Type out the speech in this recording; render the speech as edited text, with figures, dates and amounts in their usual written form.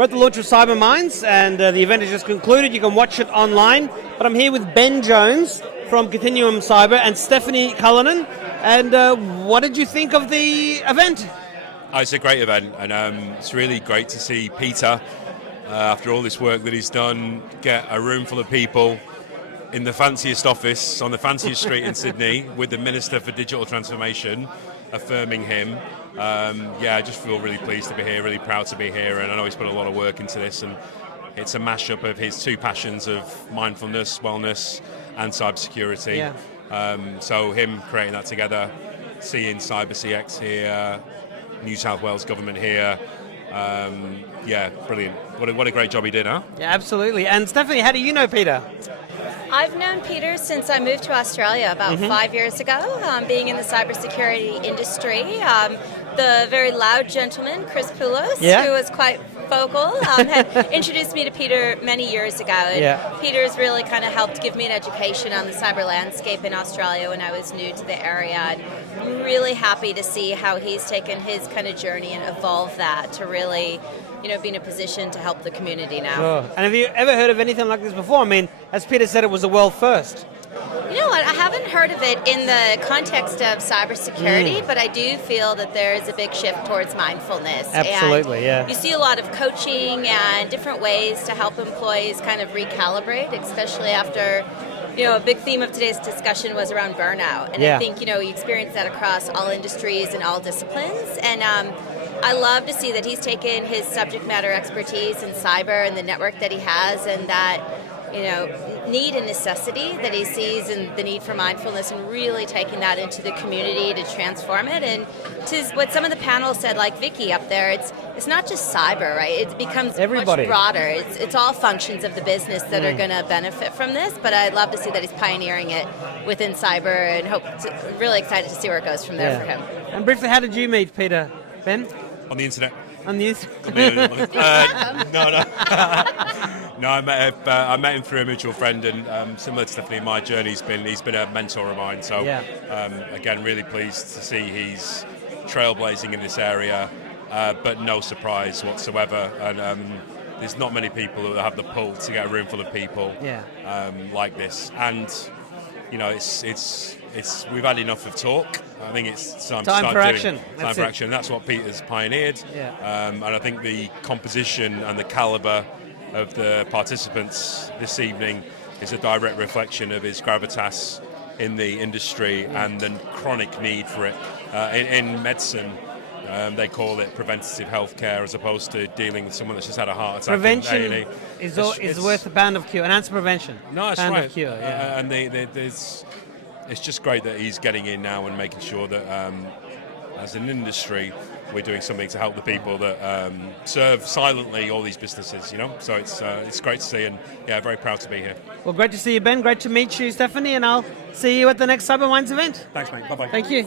We're at the launch of Cybermindz, and the event has just concluded. You can watch it online. But I'm here with Ben Jones from Continuum Cyber and Stephanie Cullinan. And what did you think of the event? It's a great event, and it's really great to see Peter, after all this work that he's done, get a room full of people in the fanciest office on the fanciest street in Sydney with the Minister for Digital Transformation affirming him. I just feel really pleased to be here, really proud to be here, and I know he's put a lot of work into this, and it's a mashup of his two passions of mindfulness, wellness, and cybersecurity. Yeah. So him creating that together, seeing CyberCX here, New South Wales government here, brilliant. What a great job he did, huh? Yeah, absolutely. And Stephanie, how do you know Peter? I've known Peter since I moved to Australia about 5 years ago, being in the cybersecurity industry. The very loud gentleman, Chris Poulos, who was quite vocal, had introduced me to Peter many years ago. And Peter's really kind of helped give me an education on the cyber landscape in Australia when I was new to the area. And I'm really happy to see how he's taken his kind of journey and evolved that to really be in a position to help the community now. Sure. And have you ever heard of anything like this before? I mean, as Peter said, it was a world first. You know what, I haven't heard of it in the context of cybersecurity, but I do feel that there's a big shift towards mindfulness. Absolutely, and you see a lot of coaching and different ways to help employees kind of recalibrate, especially after, a big theme of today's discussion was around burnout. And I think, you experience that across all industries and all disciplines. And I love to see that he's taken his subject matter expertise in cyber and the network that he has, and that need and necessity that he sees, and the need for mindfulness, and really taking that into the community to transform it. And to what some of the panel said, like Vicky up there, it's not just cyber, right? It becomes everybody. Much broader. It's all functions of the business that are going to benefit from this. But I'd love to see that he's pioneering it within cyber, and really excited to see where it goes from there for him. And briefly, how did you meet Peter, Ben? On the internet. On the internet? No, I met him through a mutual friend, and similar to Stephanie, my journey, he's been a mentor of mine. So again, really pleased to see he's trailblazing in this area, but no surprise whatsoever. And there's not many people who have the pull to get a room full of people like this. And it's we've had enough of talk. I think it's time for action. Time for action. That's what Peter's pioneered. And I think the composition and the caliber of the participants this evening is a direct reflection of his gravitas in the industry and the chronic need for it. In medicine, they call it preventative healthcare as opposed to dealing with someone that's just had a heart attack. Prevention is worth a pound of cure. An answer prevention. No, that's pound right. Of cure, And it's just great that he's getting in now and making sure that as an industry we're doing something to help the people that serve silently all these businesses, So it's great to see, and very proud to be here. Well, great to see you, Ben. Great to meet you, Stephanie, and I'll see you at the next Cybermindz event. Thanks, mate. Bye-bye. Thank you.